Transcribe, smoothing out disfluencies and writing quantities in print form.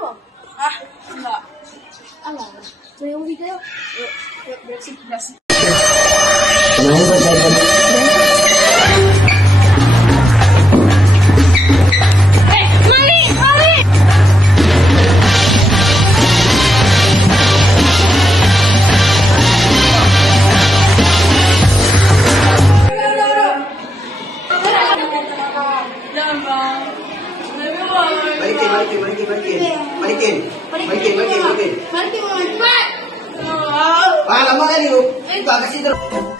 Bang? Ah, enggak. Alah, so yung video. Basic. Jangan bang. Balikin. Balikin, Bang. Cepat. Lama kan yuk? Enggak kasih terus.